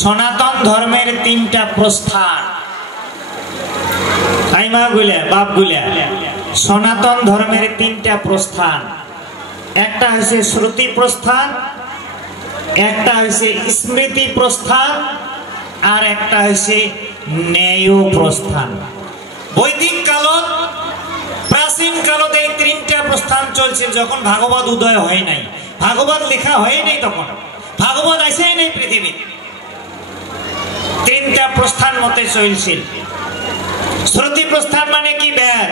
সনাতন ধর্মের তিনটা প্রস্থান, আইমা গুলা বাপ গুলা, সনাতন ধর্মের তিনটা প্রস্থান। একটা হচ্ছে শ্রুতি প্রস্থান, একটা হচ্ছে স্মৃতি প্রস্থান, আর একটা হচ্ছে ন্যায় প্রস্থান। বৈদিক কালত, প্রাচীন কালত এই তিনটা প্রস্থান চলছিল। যখন ভাগবত উদয় হয় নাই, ভাগবত লেখা হয় নাই, তখন ভাগবত আসে নাই পৃথিবীতে, তিনটা প্রস্থান মতে চলছিল। শ্রুতি প্রস্থান মানে কি? বেদ,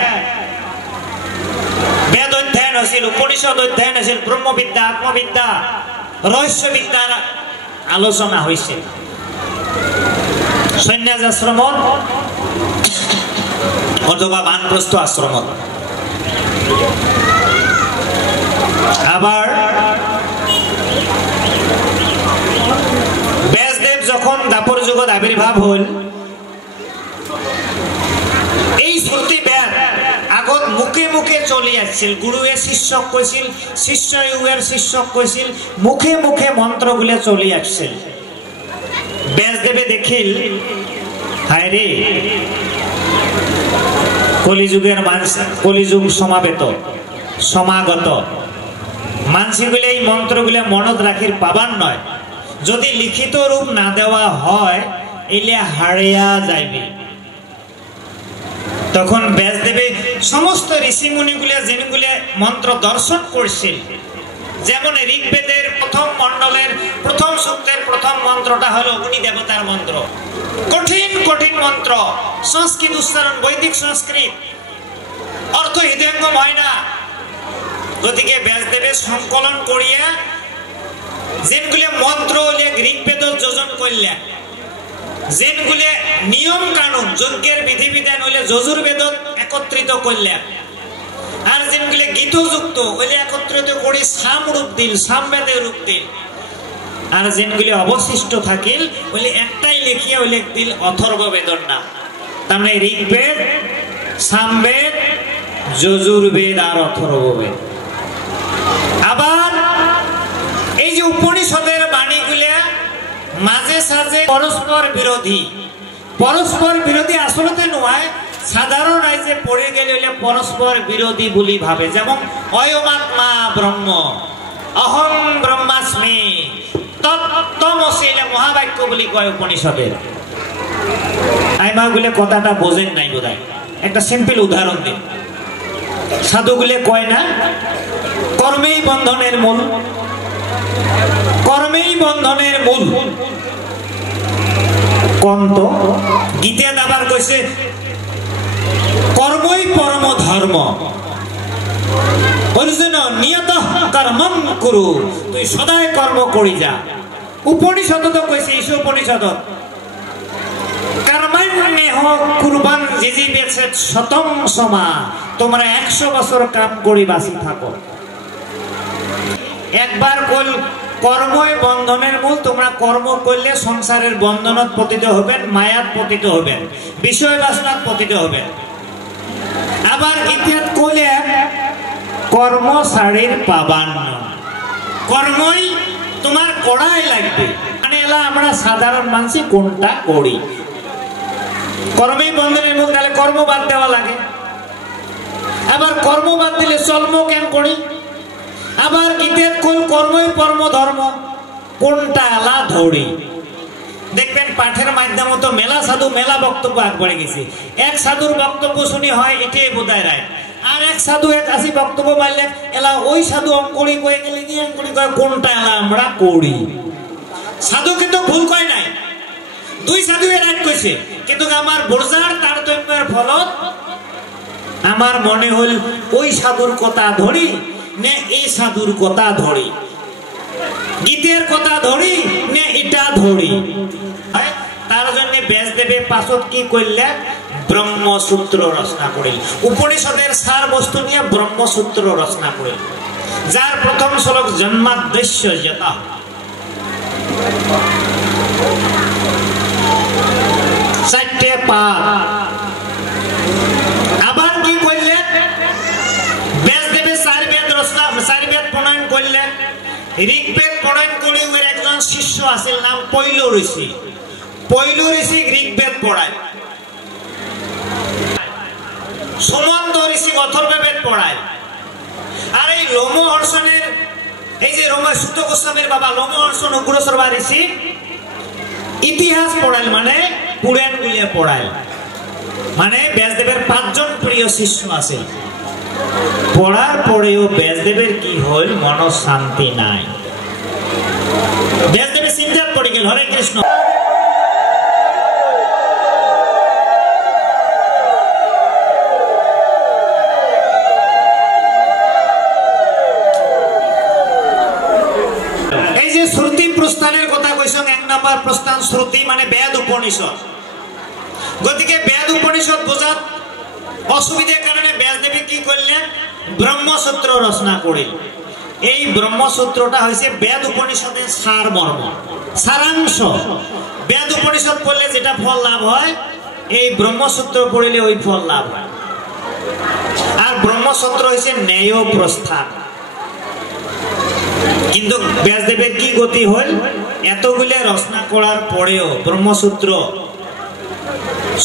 বেদ অধ্যয়ন হয়েছিল, উপনিষদ অধ্যয়ন হয়েছিল, ব্রহ্মবিদ্যা, আত্মবিদ্যা, রহস্যবিদ্যার আলোচনা হয়েছে সন্ন্যাস আশ্রম অথবা বানপ্রস্থ আশ্রম। আবার ব্যাসদেব যখন দাপর যুগত আবির্ভাব হল, এই শ্রুতি বেদ আগত মুখে মুখে চলে আসছিল। গুরুয়ে শিষ্যক কইছিল, শিষ্যের শিষ্যক কইছিল, মুখে মুখে মন্ত্রগুলো চলে আসছিল। ব্যাসদেবে দেখিল, হায় রে, কলিযুগের মানুষ, কলিযুগ সমাগত মানুষগুলো এই মন্ত্রগুলো মনত রাখির পাবার নয়। যদি লিখিত রূপ না দেওয়া হয়, এলে হারিয়া যাইবে। তখন ব্যাসদেবে সমস্ত ঋষিমুনিগুলা যেগুলা মন্ত্র দর্শন করছিল, যেমন ঋগ্বেদের প্রথম মন্ডলের প্রথম সূক্তের প্রথম মন্ত্রটা হলো অগ্নি দেবতার মন্ত্র। কঠিন কঠিন মন্ত্র, সংস্কৃত উচ্চারণ, বৈদিক সংস্কৃত, অর্থ হৃদয়ঙ্গম হয় না। গতিকে ব্যাসদেবের সংকলন করিয়া যেগুলো মন্ত্র ঋগ্বেদ যোজন করলেন, যেগুলো নিয়ম কানুন যজ্ঞের বিধিবিধান হইলে যজুর্বেদ একত্রিত করলেন, আর যেগুলো গীতযুক্ত হইলে একত্রিত করে সামরূপ দিল, সামবেদে রূপ দিল, আর যেগুলো অবশিষ্ট থাকিল হইলে একটাই লিখিয়া হইলে দিল অথর্ববেদর নাম। তার মানে ঋগ্বেদ, সামবেদ, যজুর্বেদ আর অথর্ববেদ। আবার এই যে উপনিষদের বাণীগুলা মাঝে সাঝে পরস্পর বিরোধী, পরস্পর বিরোধী আসলে নয়, সাধারণ রাইজে পড়ে গেলে পরস্পর বিরোধী বলি ভাবে। যেমন অয়মাত্মা ব্রহ্ম, অহং ব্রহ্মাস্মি, তত্ত্বমসি মহাবাক্য বলি কয় উপনিষদের। আইমাগুলো কথাটা বোঝেন নাই বোধ হয়। একটা সিম্পল উদাহরণ দিন। সাধুগুলো কয় না, কর্মেই বন্ধনের মূল, কর্মেই বন্ধনের মূল। কন্ত গীতে আবার কইছে কর্মই পরম ধর্ম, অর্জুন নিয়ত কর্মং কুরু, তুই সদায় কর্ম করি যা। উপনিষদ তো কইছে, ঈশ উপনিষদ, কর্মাণ্যেহ কুর্বাণ জীবেছে শতং সমা, তোমরা 100 বছর কাম করি বাঁচি থাকো। একবার কল কর্মই বন্ধনের মূল, তোমরা কর্ম করলে সংসারের বন্ধনত পতিত হবেন, মায়াত পতিত হবেন, বিষয় বাসনাত পতিত হবেন। আবার গীতাত কইলে কর্ম শারীর পাবান্ন, কর্মই তোমার করাই লাগবে। মানে এলা আমরা সাধারণ মানুষ কোনটা করি? কর্মই বন্ধনের মূল, তাহলে কর্ম বাদ দেওয়া লাগে। আবার কর্ম বাদ দিলে চলম কেন করি? আবার গীতের কোন কর্মই পরম ধর্ম, কোনটা আলা ধরি? দেখবেন পাঠের মাধ্যমে তো মেলা সাধু মেলা বক্তব্য আগবাড়ে গেছে। এক সাধুর বক্তব্য শুনি হয় এটাই বোধায় রায়, আর এক সাধু 81 বক্তব্য মারলে এলা ওই সাধু অঙ্কড়ি কয়ে গেলে কি অঙ্কড়ি কয়, কোনটা এলা আমরা করি? সাধু কিন্তু ভুল কয় নাই, দুই সাধু এর এক কইছে, কিন্তু আমার বোঝার তারতম্যের ফলত আমার মনে হল ওই সাধুর কথা ধরি নে এই সাধুর কথা ধরি, গীতের কথা ধরি নে এটা ধরি। তার জন্য ব্যাসদেবে পাছত কি করলে ব্রহ্মসূত্র রচনা করিল। উপনিষদের সার বস্তু নিয়ে ব্রহ্মসূত্র রচনা করিল, যার প্রথম শ্লোক জন্মাদ্দেশ্য যথা, চারটে পাঠ। আবার কি করলেন ব্যাসদেবে চার বেদ প্রণয়ন করলেন, ঋগ্বেদ পড়াইন কলিযুগের একজন শিষ্য আছিল, নাম পৈল ঋষি। পৈল ঋষি ঋগ্বেদ পড়ায়, সুমন্ত ঋষি অথর্ববেদ পড়ায়। আর এই লোমহর্ষণের, এই যে সুত গোস্বামীর বাবা লোমহর্ষণ উগ্রশর্মা ঋষি ইতিহাস পড়াইল, মানে পুরাণ গুলিয়ে পড়াইল। মানে ব্যাসদেবের 5 জন প্রিয় শিষ্য আছে। পড়ার পরেও ব্যাসদেবের কি হল, মন শান্তি নাই। ব্যাসদেবের চিন্তা পড়ে গেল। হরে কৃষ্ণ। এই যে শ্রুতি প্রস্থানের কথা কইছেন, 1 নম্বর প্রস্থান শ্রুতি মানে বেদ উপনিষদ। গতিকে বেদ উপনিষদ বোঝার অসুবিধার কারণে ব্যাসদেবী কি করলেন, ব্রহ্মসূত্র রচনা করিল। এই ব্রহ্মসূত্রটা হয়েছে বেদ উপনিষদের সারমর্ম, সারাংশ। বেদ উপনিষদ পড়লে যেটা ফল লাভ হয়, এই ব্রহ্মসূত্র পড়লে ওই ফল লাভ হয়। আর ব্রহ্মসূত্র হয়েছে ন্যায় প্রস্থান। কিন্তু ব্যাসদেবের কি গতি হল, এতগুলো রচনা করার পরেও ব্রহ্মসূত্র,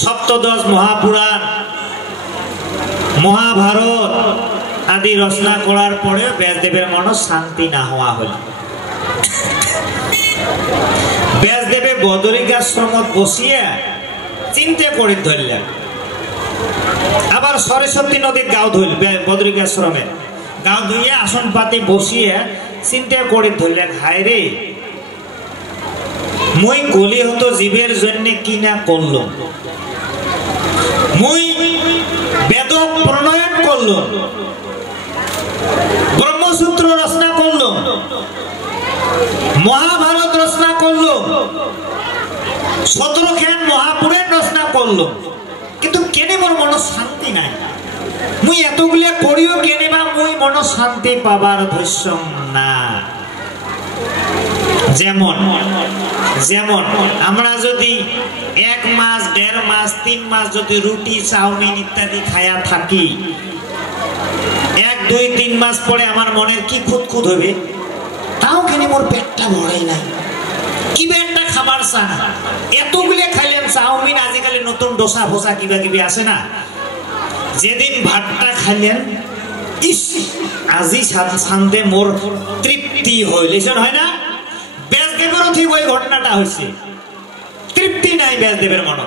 সপ্তদশ মহাপুরাণ, মহাভারত আদি রচনা করার পরেও ব্যাসদেবের মন শান্তি না হওয়া হল। ব্যাসদেবে বদরিকাশ্রমত বসিয়ে চিন্তা করে ধরলেন। আবার সরস্বতী নদীর গাও ধরল, বদরিকাশ্রমে গাও ধুইয়ে আসন পাতি বসিয়ে চিন্তা করে ধরলেন, হায় রে, মই কলি হতো জীবের জন্য কি না করলো, মই বেদ প্রণয়ন করলো, ব্রহ্মসূত্র রচনা করলো, মহাভারত রচনা করলো, 17 খান মহাপুরাণ রচনা করলো, কিন্তু কেনে মোর মন শান্তি নাই। মুই এতগুলা করিও কেনে বা মুই মন শান্তি পাবার ধৈর্য না। যেমন যেমন আমরা যদি 1 মাস, 1.5 মাস, 3 মাস যদি রুটি, চাউমিন ইত্যাদি খায়া থাকি, 1, 2, 3 মাস পরে আমার মনের কি খুঁতখুত হবে, তাও কেনে মোর পেটটা ভরে না, কি একটা খাবার চা। এতগুলো খাইলেন চাউমিন, আজকাল নতুন ডোসা ফোসা কিবা কিবি আছে না, যেদিন ভাতটা খাইলেন, ইস আজি শান্তে মোর তৃপ্তি হইল, হয় না? ব্যাসদেবেরও ঠিক ওই ঘটনাটা হয়েছে, তৃপ্তি নাই ব্যাসদেবের মন।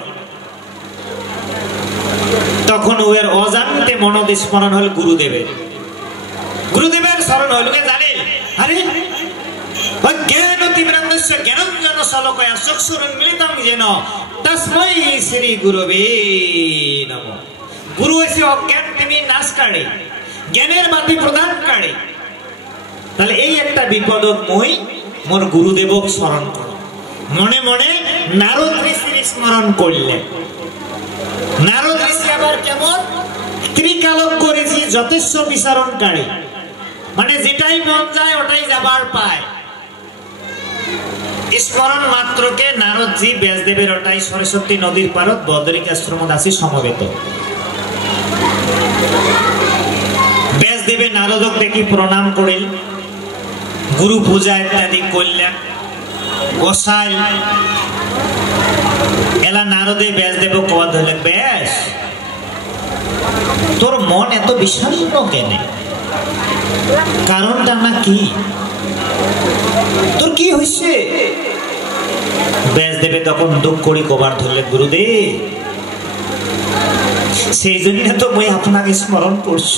তখন ওর অজান্তে মনদ স্মরণ হল গুরুদেবের। গুরুদেবের স্মরণ হইল, জানে আরে জ্ঞান তিব্রান্দস্য জ্ঞানঞ্জন শলকয়া চক্ষুরুন্মিলিতং যেন তস্मै শ্রী গুরবে নমঃ। গুরু হইছে অজ্ঞান তিনি নাশকারী, জ্ঞানের বাতি প্রদানকারী। তাহলে এই একটা বিপদ, মই মোর গুরুদেবক স্মরণ করো। মনে মনে নারদ ঋষির স্মরণ করলেন। নারদ ঋষি আবার কেমন, ত্রিকালজ্ঞ ঋষি, যথেষ্ট বিচরণকারী, মানে যেটাই মন যায় ওটাই যাবার পায়। স্মরণ মাত্রকে নারদজি ব্যাসদেবের ওটাই সরস্বতী নদীর পারত বদরিকাশ্রমত আসি সমবেত। ব্যাসদেবে নারদক দেখি প্রণাম করিল, গুরু পূজা ইত্যাদি করলেন, গোসাই এলা নারদে ব্যাসদেব কওয়া ধরলেন, ব্যাস তোর মন এত বিষণ্ণ কেন, কারণটা না কি, তোর কি হয়েছে? ব্যাসদেবে তখন দুঃখ করি কবার ধরলেন, গুরুদেব সেই জন্য তো মই আপনাকে স্মরণ করছ,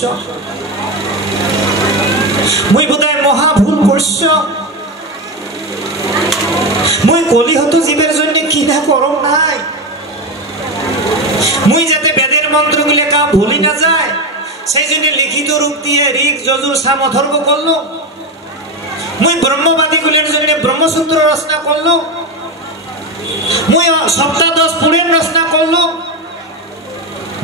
মই বোধহয় মহা ভুল করছ, মই কলি হতো জীবের জন্য কি না করম নাই, মই যাতে বেদের মন্ত্রগুলি কাম ভুলি না যায় সেই জন্য লিখিত রূপ দিয়ে ঋক, যজুর, সাম, অথর্ব করলো। মই ব্রহ্মবাদীগুলির জন্য ব্রহ্মসূত্র রচনা করলো, মই সপ্তাদশ পুরাণ রচনা করলো,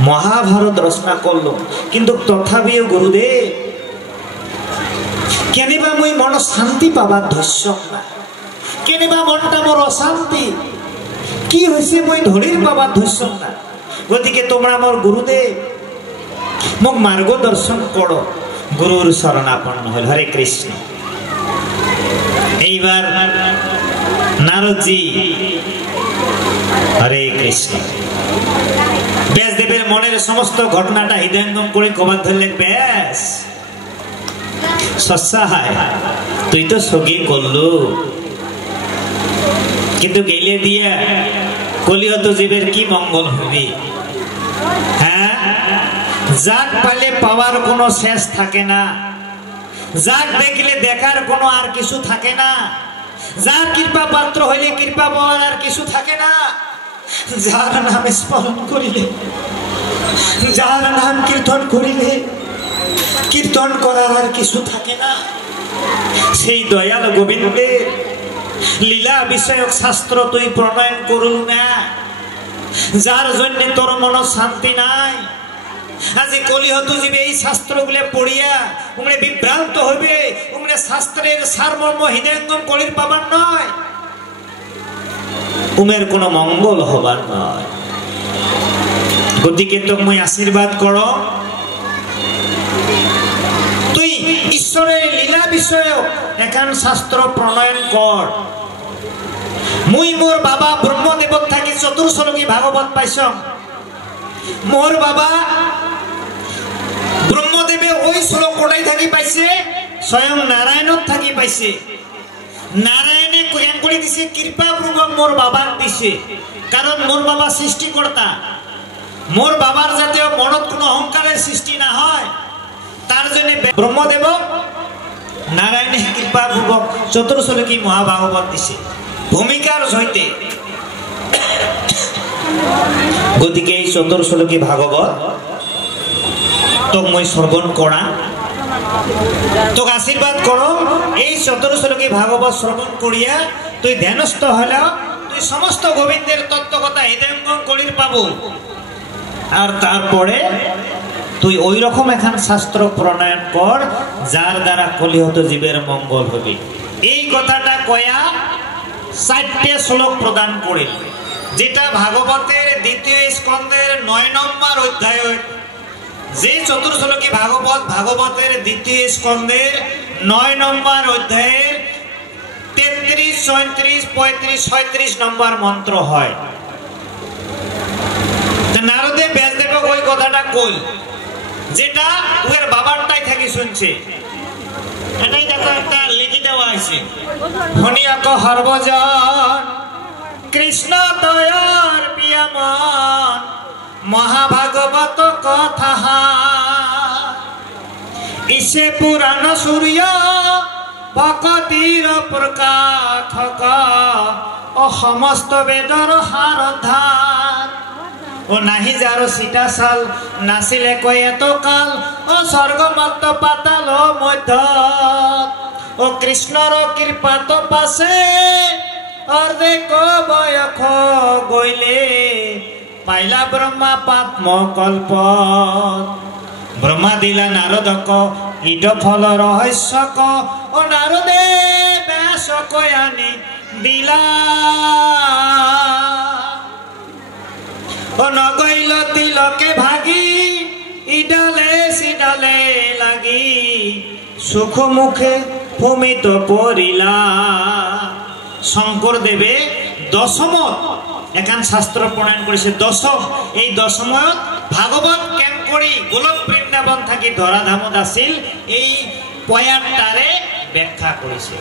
মহাভারত রচনা করলো, কিন্তু তথাপিও গুরুদেব কেনিবা মই মন শান্তি পাবার ধৈর্য না, কেনিবা মনটা মোর অশান্তি, কি হয়েছে মই ধরির পাবার ধৈর্য না। গতিকে তোমরা মোর গুরুদেব মোক মার্গদর্শন করো। গুরুর শরণাপন্ন হল। হরে কৃষ্ণ। এইবার নারদজি হরে কৃষ্ণ ব্যাসদেবের মনের সমস্ত ঘটনাটা হৃদয়ঙ্গম করে কবার ধরলেন। ব্যাস সস্যাহায় তুই তো সগি করলু, কিন্তু গেলে দিয়ে কলিহত জীবের কি মঙ্গল হবে? হ্যাঁ, যাক পালে পাওয়ার কোনো শেষ থাকে না, যাক দেখলে দেখার কোনো আর কিছু থাকে না, যার কৃপা পাত্র হইলে কৃপা পাওয়ার আর কিছু থাকে না, যার নাম স্মরণ করিলে, যার নাম কীর্তন করিলে কীর্তন করার আর কিছু থাকে না। সেই দয়াল গোবিন্দের লীলা বিষয়ক শাস্ত্র তুই প্রণয়ন করুন না, যার জন্য তোর মন শান্তি নাই। আজ কলিহত জীবে এই শাস্ত্রগুলো পড়িয়া উমরে বিভ্রান্ত হইবে, উমরে শাস্ত্রের সারমর্ম হৃদয়ঙ্গম করির পাবার নয়, উমের কোনো মঙ্গল হবার নয়। গতিকে তুমি আশীর্বাদ করো, তুই ঈশ্বরের লীলা বিষয়ক এখান শাস্ত্র প্রণয়ন কর। মুই মোর বাবা ব্রহ্মদেবত থাকি চতুর্শ্লোকী ভাগবত পাইছ। মোর বাবা ব্রহ্মদেবে ওই শ্লোক কোটাই থাকি পাইছে, স্বয়ং নারায়ণত থাকি পাইছে। নারায়ণে জ্ঞান করে দিছে, কৃপা পূর্বক মোর বাবার দিছে, কারণ মোর বাবা সৃষ্টিকর্তা। মোর বাবার যাতে মনত কোনো অহংকারের সৃষ্টি না হয় তার জন্য ব্রহ্মদেব নারায়ণে কৃপা পূর্বক চতুর্শ্লোকী মহাভাগবত দিছে ভূমিকার সহিতে। গতিকে এই চতুর্শ্লোকী ভাগবত তো মই শ্রবণ করা, তোকে আশীর্বাদ করো। এই চতুর্শ্লোকী ভাগবত শ্রবণ করিয়া তুই ধ্যানস্থ হলে তুই সমস্ত গোবিন্দের তত্ত্বকথা হৃদয়ঙ্গম করির পাবো। আর তারপরে তুই ওই রকম এখন শাস্ত্র প্রণয়ন কর যার দ্বারা কলিহত জীবের মঙ্গল হবে। এই কথাটা কয়া 4টে শ্লোক প্রদান করে, যেটা ভাগবতের দ্বিতীয় স্কন্ধের 9 নম্বর অধ্যায়। যে চতুর্শ্লোকী ভাগবত ভাগবতের দ্বিতীয় স্কন্ধের 9 নম্বর অধ্যায়ের 33, 34, 35, 36 নম্বর মন্ত্র হয়। নারদে ব্যাসদেব ওই কথাটা কই, যেটা ওর বাবারটাই থাকি শুনছে। এটাই দেখো একটা লিখে দেওয়া আছে, হনিয়াক হরভজন কৃষ্ণ দয়ার পিয়ামন মহাভাগবত কথা ইসে পুরাণ সূর্য ভকতির প্রকাশক ও সমস্ত বেদর হারধার ও নাহি যার সিটা সাল নাসিলে কই এত কাল ও স্বর্গমত্ত পাতাল মধ্য ও কৃষ্ণর কৃপা তো পাশে অর্ধেক বয়খ গইলে পাইলা ব্রহ্মা পাত্ম কল্প। ব্রহ্মা দিলা নারদক ইট ফল রহস্যক ও নারদে ব্যাস কয়ানি দিলা ও নগইল তিলকে ভাগি ইডালে সিডালে লাগি সুখ মুখে ভূমিত পড়িলা। শঙ্কর দেবে দশমত এখান শাস্ত্র প্রণয়ন করেছে। দশম, এই দশমত ভাগবত কেন করি গোলক বৃন্দাবন থাকি ধরাধামত আসিল, এই পয়ারটারে ব্যাখ্যা করেছে।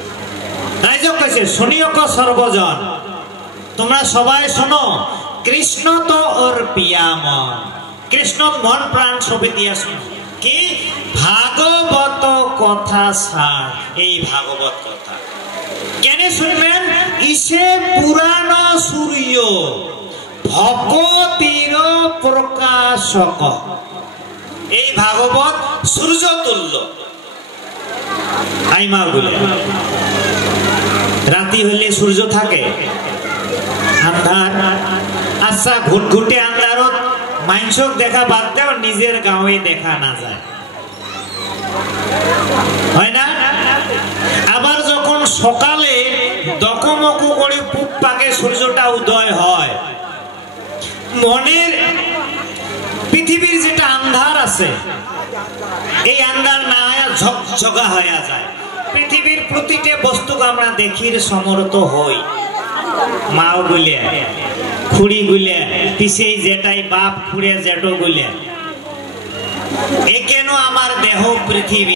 তাই যে কইছে শুনিয়ক সর্বজন, তোমরা সবাই শোনো, কৃষ্ণ তো ওর পিয়ামন, কৃষ্ণ মন প্রাণ সবে দিয়া শোনো। কি ভাগবত কথা সার, এই ভাগবত কথা কেন শুনবেন? ইসে পুরাণ সূর্য ভকতির প্রকাশক, এই ভাগবত সূর্য তুল্য। আইমা বলে রাতি হইলে সূর্য থাকে, আন্ধার। আচ্ছা ঘুটঘুটে আন্ধারত মাইনসক দেখা বাদ দেও, নিজের গাঁয়ে দেখা না যায়, হয় না? আবার যখন সকালে দকমকু করে পূব পাকে সূর্যটা উদয় হয়, মনের পৃথিবীর যেটা আন্ধার আছে এই আন্ধার না হয় ঝকঝকা হয়ে যায়, পৃথিবীর প্রতিটা বস্তুকে আমরা দেখির সমর্থ হই। মাও গুলিয়া, খুড়ি গুলিয়া, পিছে জেঠাই, বাপ খুড়ে জেঠো গুলিয়া। এ কেন আমার দেহ পৃথিবী।